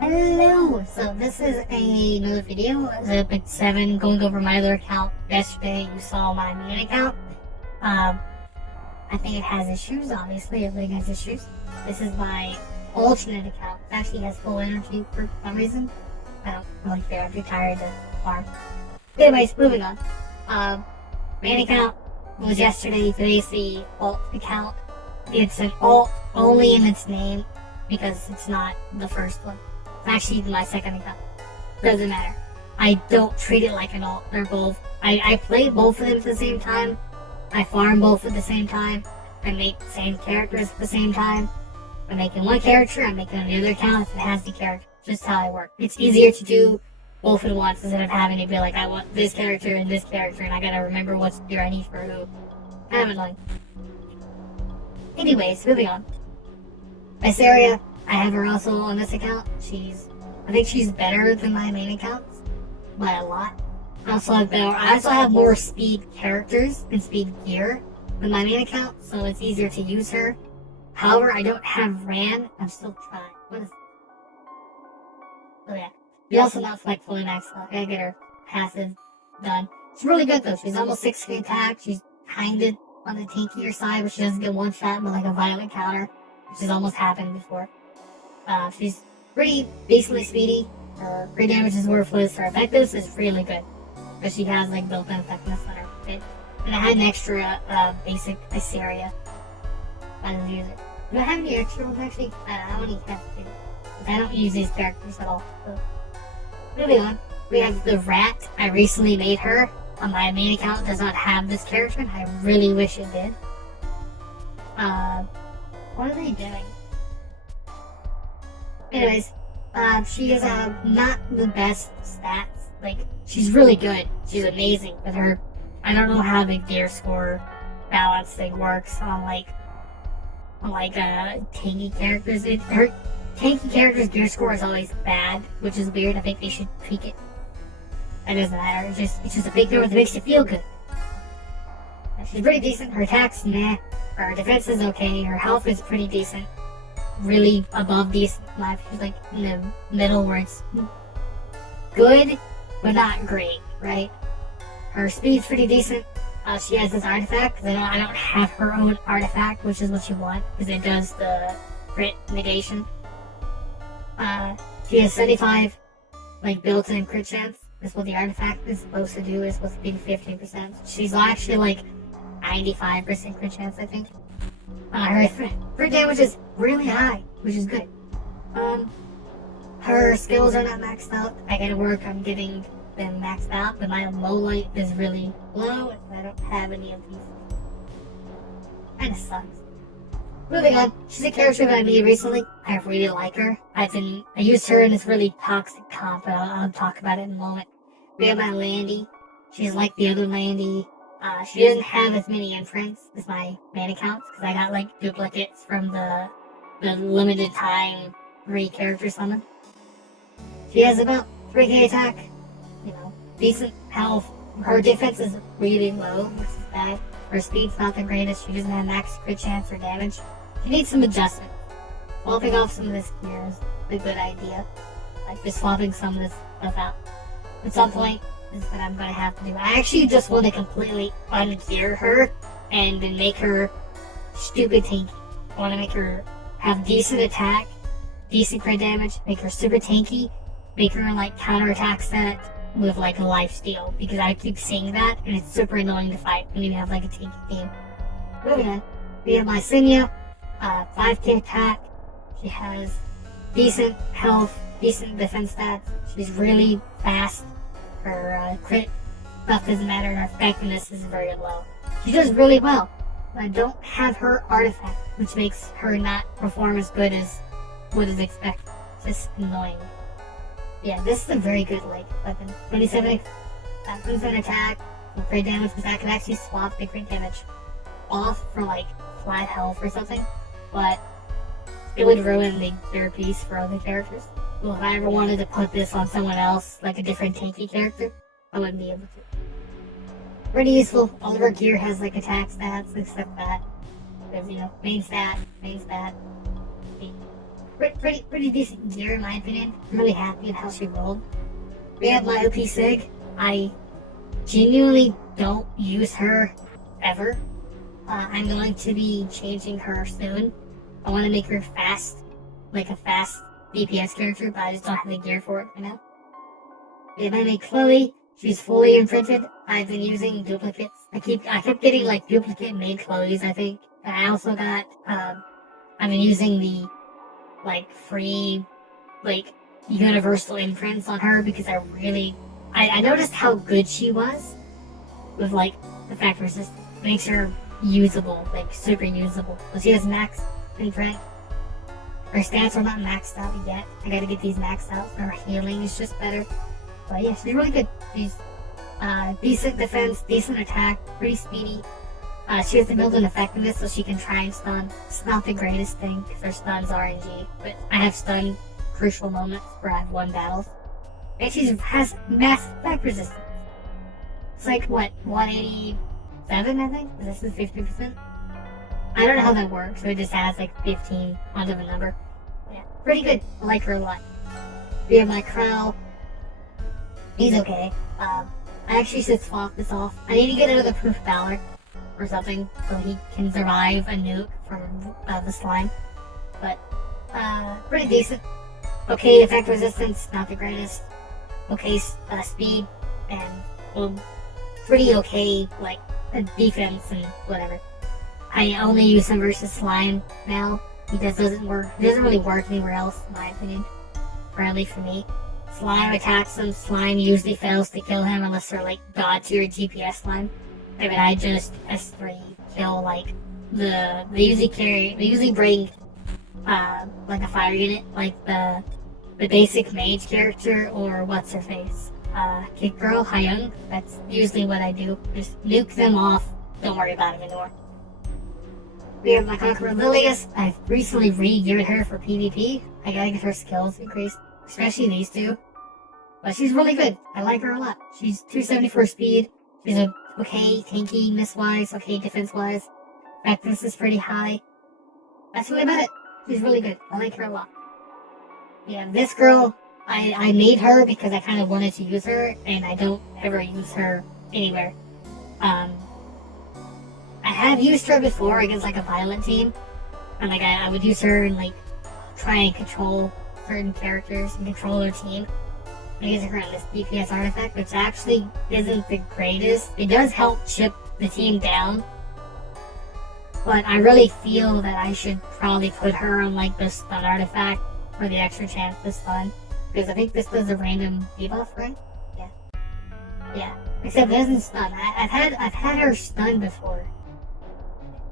Hello! So this is another video. It's episode 7 going over my other account. Yesterday you saw my main account. I think it has issues, obviously everything has issues. This is my alternate account. It actually has full energy for some reason. I don't really care, I'm too tired to farm. Anyways, moving on. Main account was yesterday, today's the alt account. It's an alt only in its name because it's not the first one. It's actually my second account. Doesn't matter. I don't treat it like an alt. They're both. I play both of them at the same time. I farm both at the same time. I make the same characters at the same time. I'm making one character, I'm making another account if it has the character. Just how I work. It's easier to do both at once instead of having to be like, I want this character and I gotta remember what gear I need for who. Kind of annoying. Anyways, moving on. My Saria, I have her also on this account. I think she's better than my main accounts by a lot. I also have more speed characters and speed gear than my main account, so it's easier to use her. However, I don't have Ran. I'm still trying. What is? Oh yeah. We also not like fully maxed out. I gotta get her passive done. She's really good though. She's almost 6 attack. She's kinda on the tankier side, but she doesn't get one shot but like a violent counter, which has almost happened before. She's pretty decently speedy. Her crit damage is worthless. Her effectiveness is really good, but she has like built-in effectiveness on her fit. And I had an extra basic Saria. I didn't use it. Do I have any extra ones actually? I don't even have to. I don't use these characters at all. So. Moving on, we have the rat. I recently made her. On my main account does not have this character, and I really wish it did. What are they doing? Anyways, she is not the best stats. Like, she's really good. She's amazing, but I don't know how the gear score balance thing works on tanky characters. Her tanky character's gear score is always bad, which is weird. I think they should tweak it. It doesn't matter. It's just a big number that makes you feel good. She's pretty decent. Her attacks, meh. Her defense is okay. Her health is pretty decent. Really above decent life. She's like in the middle where it's good, but not great, right? Her speed's pretty decent. She has this artifact, because I don't have her own artifact, which is what you want, because it does the crit negation. She has 75, like, built-in crit chance. That's what the artifact is supposed to do. It's supposed to be 15%. She's actually like 95% crit chance, I think. Her crit damage is really high, which is good. Her skills are not maxed out. I gotta work on getting them maxed out, but my low light is really low, and I don't have any of these. Kinda sucks. Moving on, she's a character that I made recently. I really like her. I used her in this really toxic comp, but I'll talk about it in a moment. We have my Landy. She's like the other Landy. She doesn't have as many imprints as my main accounts, because I got like duplicates from the limited time 3 character summon. She has about 3k attack, decent health. Her defense is really low, which is bad. Her speed's not the greatest. She doesn't have max crit chance or damage. She needs some adjustment. Swapping off some of this gear is a good idea. Like just swapping some of this stuff out. At some point, is what I'm gonna have to do. I actually just want to completely ungear her and then make her stupid tanky. I want to make her have decent attack, decent crit damage, make her super tanky, make her like counterattack stat with like a lifesteal, because I keep seeing that and it's super annoying to fight when you have like a tanky team. Moving on, we have my Saria, 5k attack. She has decent health, decent defense stats. She's really fast. Her crit stuff doesn't matter, and her effectiveness is very low. She does really well. I don't have her artifact, which makes her not perform as good as what is expected. Just annoying. Yeah, this is a very good weapon. 27 attack, crit damage, because I can actually swap the crit damage off for like flat health or something, but it would ruin the gear piece for other characters. Well, if I ever wanted to put this on someone else, like a different tanky character, I wouldn't be able to. Pretty useful. All of her gear has like attack stats, except that. There's, main stat, pretty decent gear in my opinion. I'm really happy with how she rolled. We have my OP Sig. I genuinely don't use her ever. I'm going to be changing her soon. I want to make her fast, like a fast DPS character, but I just don't have the gear for it right now. We have my main Chloe. She's fully imprinted. I've been using duplicates. I kept getting like duplicate made Chloes, I think. And I also got I've been using the like free like universal imprints on her because I noticed how good she was with like the fact resistance. Makes her usable, like super usable. So she has max imprint. Her stats are not maxed out yet. I gotta get these maxed out. Her healing is just better. But yeah, she's really good. She's decent defense, decent attack, pretty speedy. She has the built-in effectiveness so she can try and stun. It's not the greatest thing because her stun's RNG, but I have stunned crucial moments where I've won battles. And she has mass effect resistance. It's like, what, 187, I think? This is 50%? I don't know how that works, so it just has like 15 onto the number. Yeah, pretty good. I like her a lot. We have my Crow. He's okay. I actually should swap this off. I need to get another Proof of Valor or something so he can survive a nuke from the slime. But, pretty decent. Okay, effect resistance, not the greatest. Okay, speed, and, well, pretty okay, like, defense and whatever. I only use him versus slime now because it doesn't really work anywhere else, in my opinion. Rarely for me. Slime attacks him, slime usually fails to kill him unless they're like god tier DPS slime. I mean, I just S3 kill like they usually bring like a fire unit, like the basic mage character or what's her face, Kick Girl, Hyung. That's usually what I do. Just nuke them off. Don't worry about them anymore. We have my Conqueror Lilius. I've recently re-geared her for PvP. I gotta get her skills increased, especially these two. But she's really good. I like her a lot. She's 274 speed. She's okay tanky miss-wise, okay defense-wise. Effectiveness is pretty high. That's really about it. She's really good. I like her a lot. Yeah, this girl, I made her because I kind of wanted to use her, and I don't ever use her anywhere. I have used her before against like a violent team, and like I would use her and like try and control certain characters and control their team. I'm using her on this DPS artifact, which actually isn't the greatest. It does help chip the team down, but I really feel that I should probably put her on like the stun artifact for the extra chance to stun, because I think this does a random debuff, right? Yeah. Except it doesn't stun. I've had her stun before.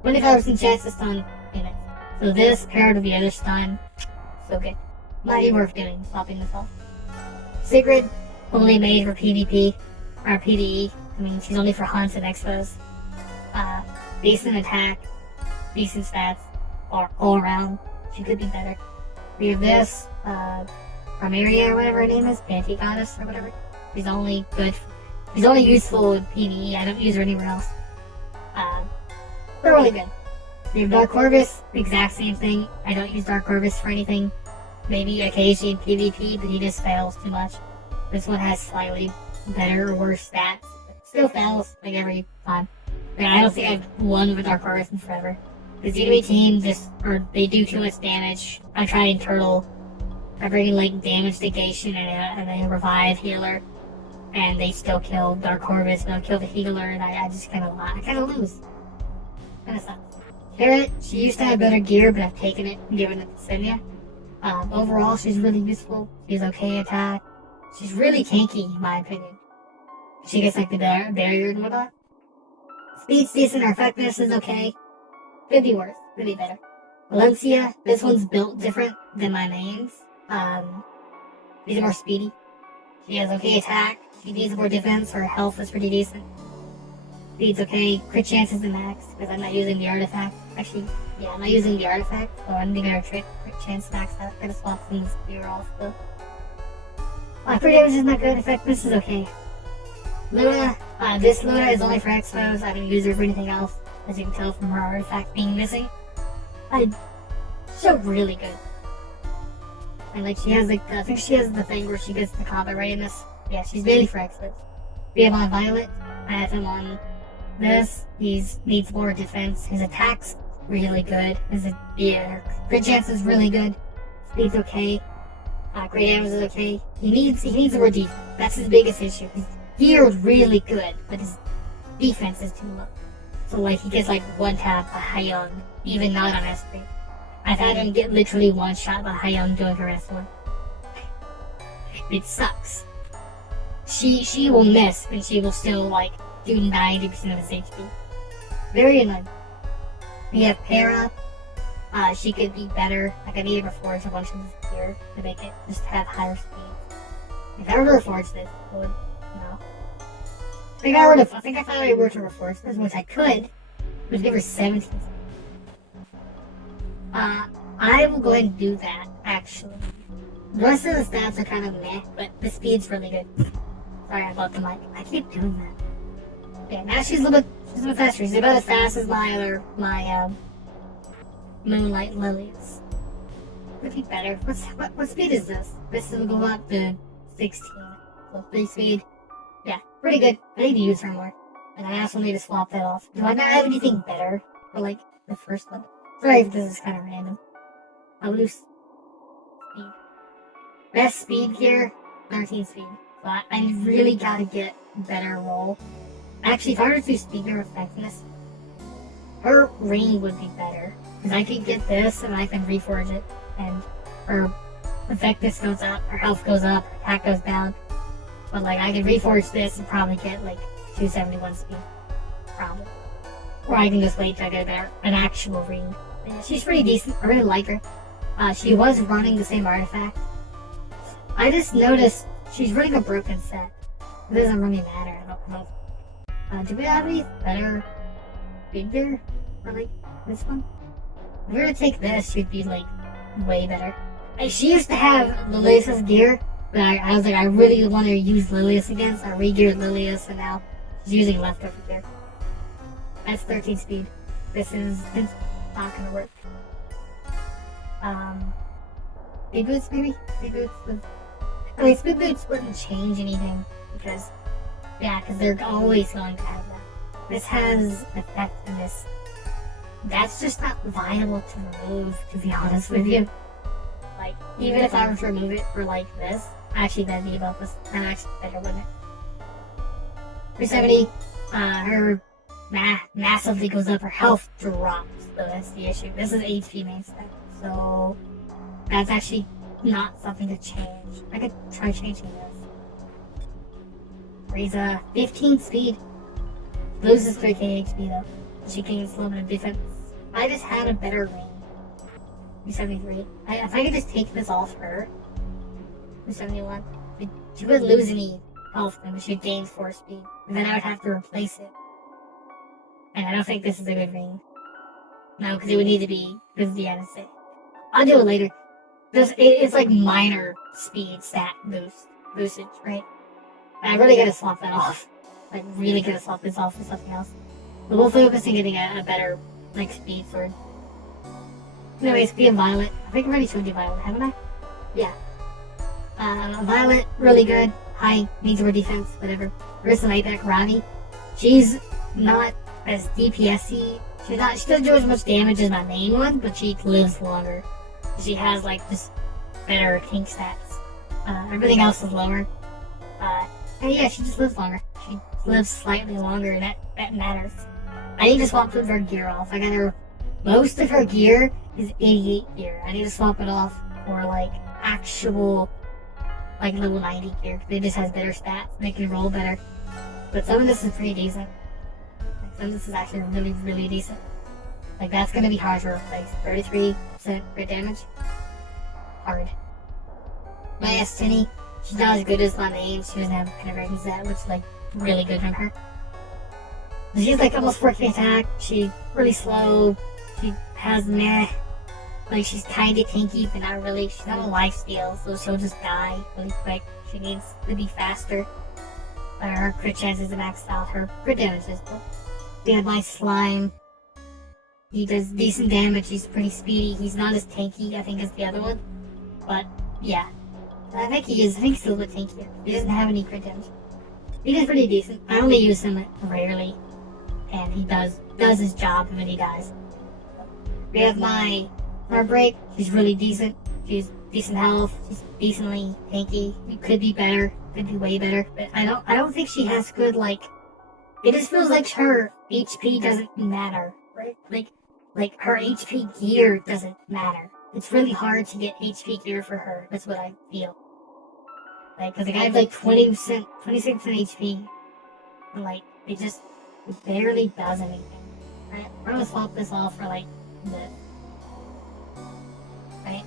25% chance to stun units. So this paired with the other stun, so good. Might be worth doing, swapping this off. Secret, only made for PvP, or PvE. I mean, she's only for hunts and expos. Decent attack, decent stats, or all around. She could be better. We have this, Saria or whatever her name is, Panty Goddess or whatever. She's only useful in PvE. I don't use her anywhere else. They're really good. We have Dark Corvus, exact same thing. I don't use Dark Corvus for anything. Maybe occasionally in PvP, but he just fails too much. This one has slightly better or worse stats, but still fails like every time. Like, I don't think I've won with Dark Corvus in forever. Because the enemy team they do too much damage. I try and turtle. I bring in like damage negation and a revive healer, and they still kill Dark Corvus, and they'll kill the healer, and I just kind of lose. Kinda sucks. Carrot, she used to have better gear, but I've taken it and given it to Saria. Overall, she's really useful. She's okay attack. She's really tanky, in my opinion. She gets like the barrier and whatnot. Speed's decent, her effectiveness is okay. Could be worse, could be better. Valencia, this one's built different than my mains. These are more speedy. She has okay attack. She needs more defense. Her health is pretty decent. Speed's okay. Crit chance is the max because I'm not using the artifact. Actually, yeah, I'm not using the artifact, so I'm gonna get her crit chance maxed out. I just swap things here off though. Crit damage is not good. Effectiveness is okay. Luna, this Luna is only for expos. I don't use her for anything else, as you can tell from her artifact being missing. She's really good. And like she has like, I think she has the thing where she gets the combat readiness. Yeah, she's mainly for experts. We have on Violet. I have him on this. He needs more defense. His attack's really good. His crit chance is really good. Speed's okay. Great damage is okay. He needs more defense. That's his biggest issue. His gear is really good, but his defense is too low. So like he gets like one tap by Hyung, even not on S3. I've had him get literally one shot by Hyung doing her S1. It sucks. She will miss, and she will still like do 90% of his HP. Very annoying. We have Para. She could be better. Like I need to reforge a bunch of this gear to make it just have higher speed. If I were to reforge this, I would no. I think if I were to reforge this, which I could, would give her 17. I will go ahead and do that, actually. The rest of the stats are kind of meh, but the speed's really good. Sorry about the mic. I keep doing that. Yeah, now she's a little bit faster. She's about as fast as my Moonlight Lilius. Could be better. What speed is this? This will go up to 16. So 3 speed. Yeah, pretty good. I need to use her more. And I also need to swap that off. Do I not have anything better for like the first one? Sorry if this is kind of random. I'll lose speed. Best speed here, 13 speed. So I really gotta get better roll. Actually, if I were to do speaker effectiveness, her ring would be better. Because I could get this and I can reforge it. And her effectiveness goes up, her health goes up, her attack goes down. But like I could reforge this and probably get like 271 speed. Probably. Or I can just wait till I get an actual ring. Yeah, she's pretty decent. I really like her. She was running the same artifact. I just noticed she's running a broken set. It doesn't really matter. I don't know. Do we have any better figure for like this one? If we were to take this, she'd be like way better. Like, she used to have Lilius's gear, but I was like, I really want to use Lilius again, so I re-geared Lilius, and now she's using leftover gear. That's 13 speed. It's not gonna work. Speed boots maybe? Speed boots with... I mean, speed boots wouldn't change anything, because they're always going to have that. This has effectiveness. That's just not viable to remove, to be honest with you. Like, even if I were to remove it for like this, actually that'd be about this. That'd actually be better, wouldn't it? 370, her massively goes up, her health drops, so that's the issue. This is HP main stat, so that's actually not something to change. I could try changing this. Riza, 15 speed. Loses 3k HP though. She gains a little bit of defense. I just had a better ring. 273. If I could just take this off her. 271. She wouldn't lose any health, but she'd gain 4 speed. And then I would have to replace it. And I don't think this is a good ring. No, because it would need to be because of the NSA. I'll do it later. It's like minor speed stat boostage, right? And I really gotta swap that off. Like, really gotta swap this off for something else. But we'll focus on getting a better, like, speed sword. Anyways, be a Violet. I think I've already showed you Violet, haven't I? Yeah. Violet, really good. High, needs more defense, whatever. Versus Nightback Ravi. She's not as DPS-y. She doesn't do as much damage as my main one, but she lives longer. She has, like, just better tank stats. Everything else is lower. And yeah, she just lives longer. She lives slightly longer, and that matters. I need to swap her gear off. I got her... Most of her gear is 88 gear. I need to swap it off for, like, actual, like, level 90 gear. It just has better stats. They can roll better. But some of this is pretty decent. Like, some of this is actually really, really decent. Like, that's gonna be hard to replace. 33% crit damage. Hard. My Estini, she's not as good as my main. She doesn't have a penetration set, which is, like, really good from her. She's, like, almost 4k attack. She's really slow. She has meh. Like, she's kinda tanky, but not really. She's not a lifesteal, so she'll just die really quick. She needs to be faster. Her crit chances are maxed out. Her crit damage is low. We have my Slime. He does decent damage. He's pretty speedy. He's not as tanky, I think, as the other one. But Yeah. I think he's a little bit tankier. He doesn't have any crit damage. He is pretty decent. I only use him rarely. And he does his job when he dies. We have my Heartbreak. She's really decent. She's decent health. She's decently tanky. It could be better. Could be way better. But I don't think she has good, like... It just feels like her HP doesn't matter, right? Like her HP gear doesn't matter. It's really hard to get HP gear for her. That's what I feel. Like, cause I have like 26% HP. And like, it barely does anything. Right? I'm gonna swap this off for like this. Right?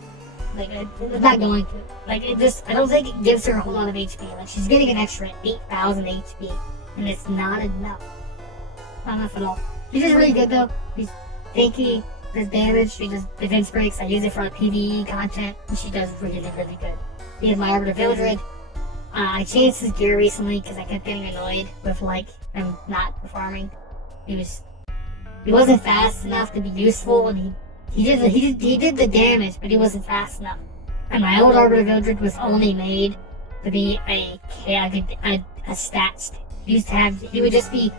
Like, it's not going to. Like, I don't think it gives her a whole lot of HP. Like, she's getting an extra 8,000 HP. And it's not enough. Not enough at all. She's just really good though. She's tanky, does damage, she does defense breaks. I use it for like PvE content, and she does really, really good. We have my Arbiter Vildred. I changed his gear recently because I kept getting annoyed with like him not performing. He wasn't fast enough to be useful, and he did the damage, but he wasn't fast enough. And my old Arbiter Vildred was only made to be a stat stick. He would just be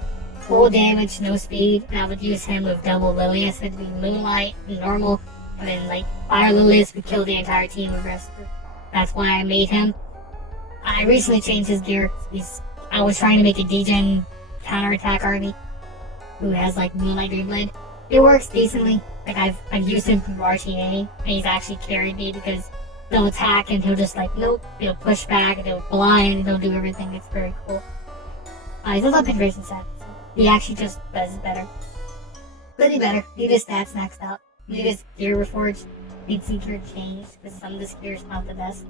full damage, no speed, and I would use him with double Lilius. It'd be Moonlight and normal, and then like Fire Lilius would kill the entire team with Rescue. That's why I made him. I recently changed his gear. I was trying to make a degen counterattack army who has like Moonlight Dreamblade. It works decently. Like I've used him from RTA, and he's actually carried me because they'll attack and he'll just like nope, he'll push back and he'll blind and he'll do everything. It's very cool. He's also penetration set. So he actually just does better. Pretty better. Need his stats maxed out. Need his gear reforged. Need some gear changed because some of this gear is not the best.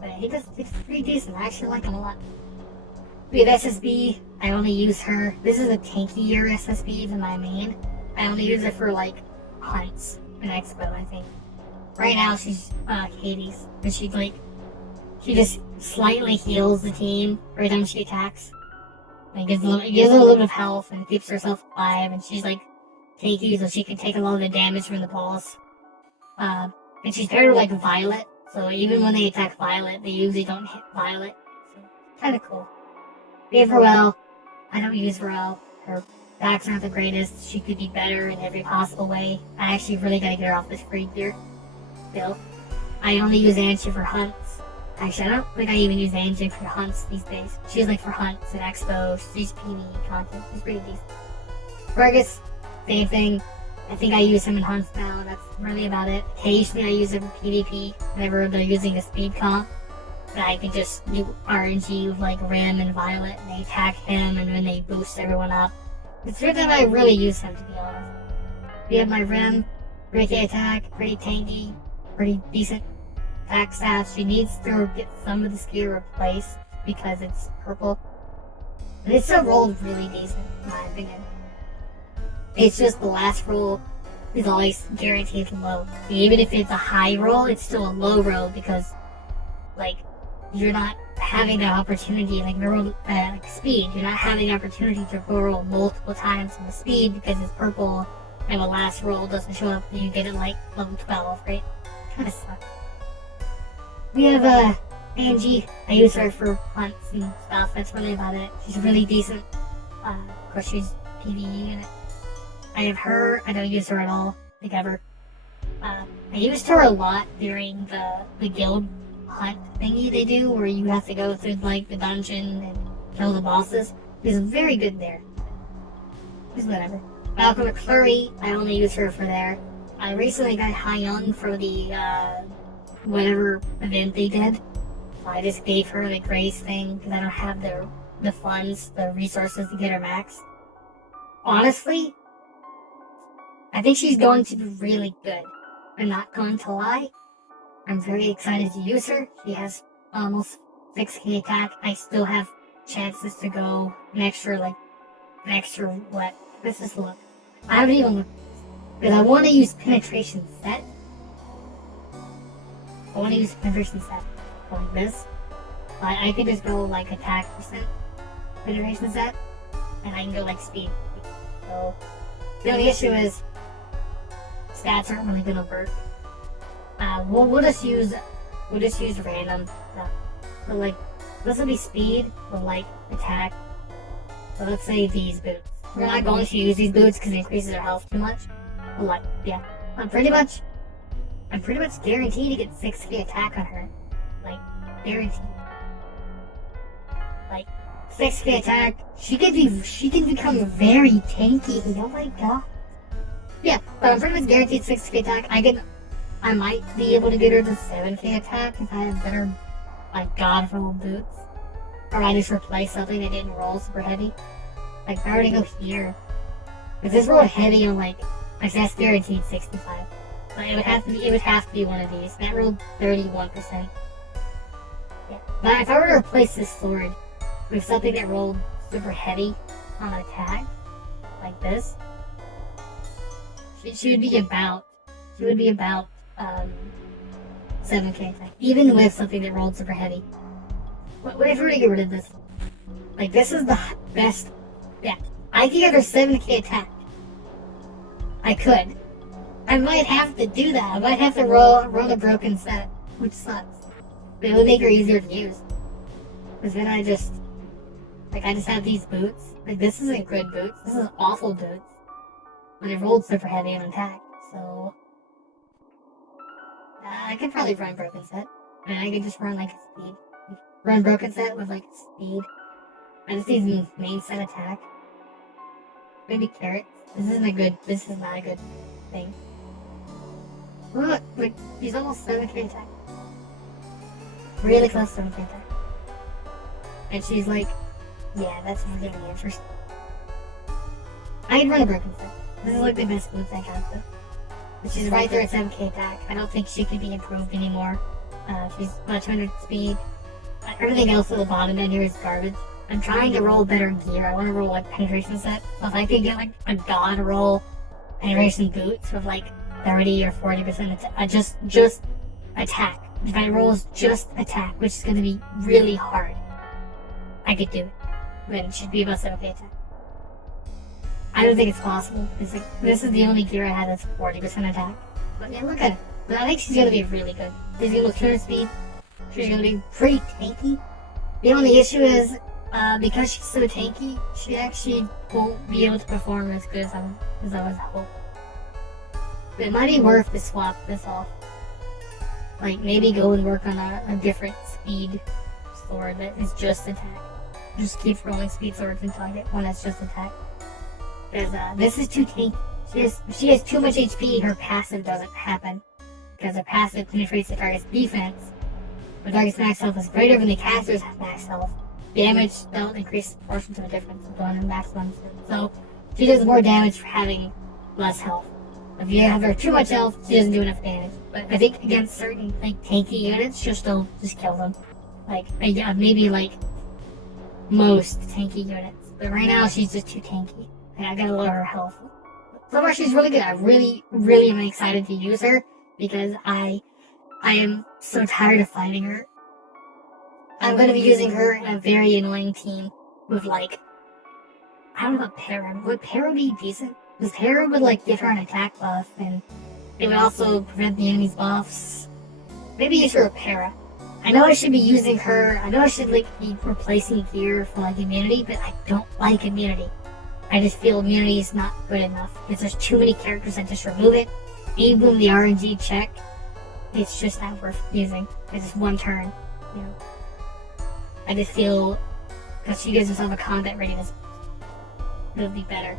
But he's pretty decent. I actually like him a lot. We have SSB. I only use her. This is a tankier SSB than my main. I only use her for like hunts and expo, I think. Right now she's Hades, but she just slightly heals the team every time she attacks. It gives her a little bit of health and keeps herself alive, and she's like tanky, so she can take a lot of the damage from the pulse. And she's paired with like Violet, so even when they attack Violet, they usually don't hit Violet. So kinda cool. We have Roelle. I don't use Roelle. Her backs aren't the greatest. She could be better in every possible way. I actually really gotta get her off this free gear. Still. I only use Angie for hunts. Actually, I don't think I even use Angie for hunts these days. She's like for hunts and expos. She's PvE content. She's pretty decent. Fergus, same thing. I think I use him in hunts now. That's really about it. Occasionally I use him for PvP whenever they're using a speed comp. And I can just do RNG with like Rim and Violet, and they attack him, and then they boost everyone up. It's weird that I really use him, to be honest. We have my Rim, Ricky attack, pretty tanky, pretty decent attack stats. She needs to get some of this gear replaced because it's purple. But it's still rolled really decent, in my opinion. It's just the last roll is always guaranteed low. Even if it's a high roll, it's still a low roll because, like, you're not having the opportunity, like, speed. You're not having the opportunity to roll multiple times in the speed because it's purple and the last roll doesn't show up and you get it, like, level 12, right? Kinda sucks. We have, Angie. I use her for hunts and stuff. That's really about it. She's really decent. Of course, she's PvE in it. I have her. I don't use her at all, like ever. I used her a lot during the guild hunt thingy they do, where you have to go through like the dungeon and kill the bosses. She's very good there. Just whatever. Malcolm McClurry. I only use her for there. I recently got High Young for the whatever event they did. So I just gave her the Grace thing because I don't have the funds, the resources to get her maxed. Honestly, I think she's going to be really good. I'm not going to lie. I'm very excited to use her. She has almost 6k attack. I still have chances to go an extra what? Let's just look. I haven't even looked. Because I want to use penetration set. I want to use penetration set like this. But I can just go like attack percent penetration set. And I can go like speed. So the only issue is stats aren't really gonna work. We'll just use random stuff. So like, this will be speed or like attack. So let's say these boots. We're not going to use these boots because it increases our health too much. But like, yeah, I'm pretty much guaranteed to get 6k attack on her. Like, guaranteed. Like, 6k attack. She can become very tanky. Oh my god. Yeah, but I'm pretty much guaranteed 6k attack. I might be able to get her to 7k attack if I have better, like, god roll boots. Or I just replace something that didn't roll super heavy. Like, if I were to go here, if this rolled heavy on like that's guaranteed 65. But it would have to be one of these. That rolled 31%. Yeah. But if I were to replace this sword with something that rolled super heavy on attack, like this, she would be about 7k attack, even with something that rolled super heavy. What if we were to get rid of this? Like, this is the best. Yeah, I could get her 7k attack. I could. I might have to do that. I might have to roll a broken set, which sucks. But it would make her easier to use. Because then I just have these boots. Like, this isn't good boots. This is awful boots. But it rolled super heavy on attack, so I could probably run broken set. And I could just run like a speed. Run broken set with like speed. I just need main set attack. Maybe carrots. This is not a good thing. Look, like, he's almost 7k attack. Really close to 7k attack. And she's like, yeah, that's really interesting. I can run a broken set. This is like the best boots I have though. But she's right there at 7k attack. I don't think she can be improved anymore. She's much under speed. Everything else at the bottom down here is garbage. I'm trying to roll better gear. I want to roll like penetration set. So if I could get like a god roll penetration boots with like 30 or 40% just attack. If I rolls just attack, which is going to be really hard, I could do it. But it should be about 7k attack. I don't think it's possible. This is the only gear I have that's 40% attack. But yeah, look at it. But I think she's going to be really good. She's going to turn speed. She's going to be pretty tanky. The only issue is, because she's so tanky, she actually won't be able to perform as good as I was hoping. But it might be worth to swap this off. Like, maybe go and work on a different speed sword that is just attack. Just keep rolling speed swords until I get one that's just attack. Because this is too tanky. She has too much HP, her passive doesn't happen. Because her passive penetrates the target's defense. When the target's max health is greater than the caster's max health, damage don't increase in proportion to the difference of going to maximum. So she does more damage for having less health. If you have her too much health, she doesn't do enough damage. But I think against certain like tanky units, she'll still just kill them. Like maybe like most tanky units. But right now she's just too tanky. And I gotta lower her health. So far she's really good. I really am excited to use her because I am so tired of fighting her. I'm going to be using her in a very annoying team with like, I don't know about Para. Would Para be decent? Because Para would like give her an attack buff and it would also prevent the enemy's buffs. Maybe use her with Para. I know I should be using her, I know I should like be replacing gear for like immunity, but I don't like immunity. I just feel immunity is not good enough. Because there's too many characters that just remove it. Even the RNG check, it's just not worth using. It's just one turn, you know. I just feel, because she gives herself a combat readiness, it'll be better.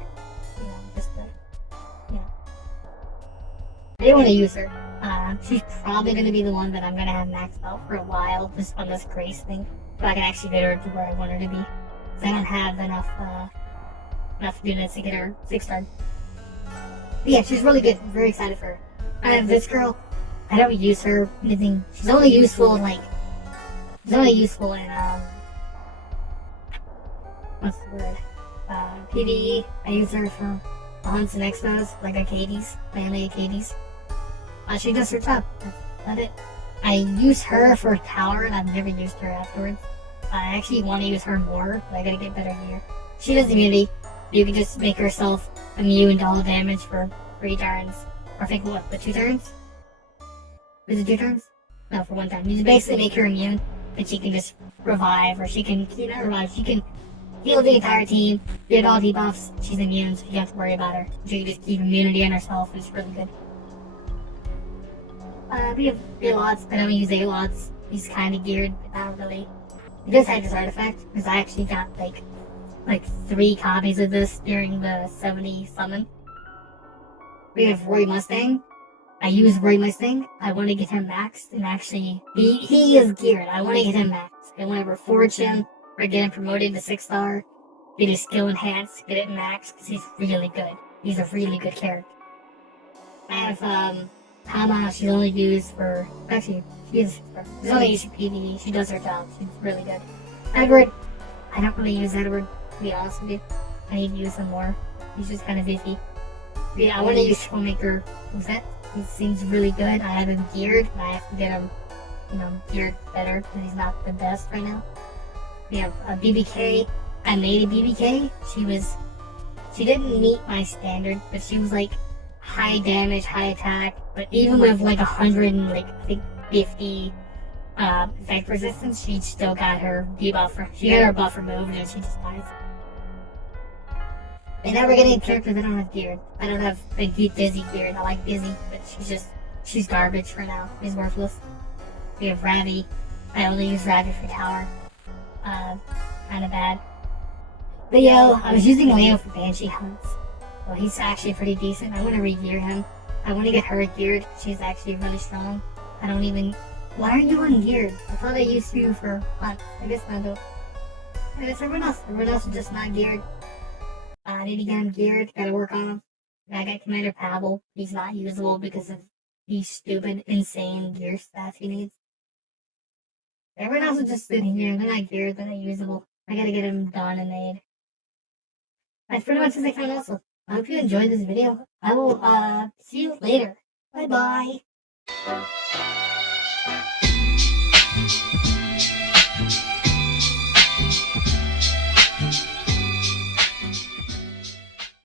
You know, just to, you know. I didn't want to use her. She's probably going to be the one that I'm going to have maxed out for a while, just on this grace thing. So I can actually get her to where I want her to be. Because I don't have enough units to get her 6-star. But yeah, she's really good. I'm very excited for her. I have this girl. I don't use her anything. She's only useful in what's the word? PvE. I use her for hunts and expos, like Arcades, mainly Arcades. She does her job. That's it. I use her for a tower, and I've never used her afterwards. I actually want to use her more, but I gotta get better gear. She does immunity. You can just make herself immune to all damage for 3 turns. Or I think, what, the 2 turns? Is it 2 turns? No, for 1 time. You just basically make her immune, and she can just revive, or she can, not revive, she can heal the entire team, get all debuffs, she's immune, so you don't have to worry about her. She can just keep immunity on herself, it's really good. We have A-Lots, I don't use A-Lots. He's kind of geared, but not really. He does have his artifact, because I actually got like 3 copies of this during the 70 summon. We have Roy Mustang. I use Roy Mustang. I want to get him maxed, and actually, he is geared. I want to get him maxed. I want to reforge him, or get him promoted to 6-star, get his skill enhanced, get it maxed, because he's really good. He's a really good character. I have, Hama, she's only used for, actually, she's only used for PvE. She does her job. She's really good. Edward, I don't really use Edward, to be honest with you. I need to use him more. He's just kind of iffy. But yeah, I want to use Troublemaker. Who's that? He seems really good. I have him geared, and I have to get him, geared better, because he's not the best right now. We have a BBK. I made a BBK. She didn't meet my standard, but she was like high damage, high attack, but even with like 100 and like, I think 50 effect resistance, she still got her debuff. She got her buff removed, and she just dies. They never get any characters that don't have geared. I don't have a Dizzy geared. I like Dizzy, but she's garbage for now. She's worthless. We have Ravi. I only use Ravi for tower. Kinda bad. But yo, I was using Leo for Banshee hunts. Well, he's actually pretty decent. I want to re-gear him. I want to get her geared. She's actually really strong. Why are you ungeared? I thought I used you for hunts. I guess not though. I guess everyone else is just not geared. I need to get him geared. Gotta work on him. I got Commander Pavel. He's not usable because of these stupid, insane gear stats he needs. Everyone else is just sitting here. They're not geared. They're not usable. I gotta get him done and made. That's pretty much as I found also. I hope you enjoyed this video. I will see you later. Bye bye.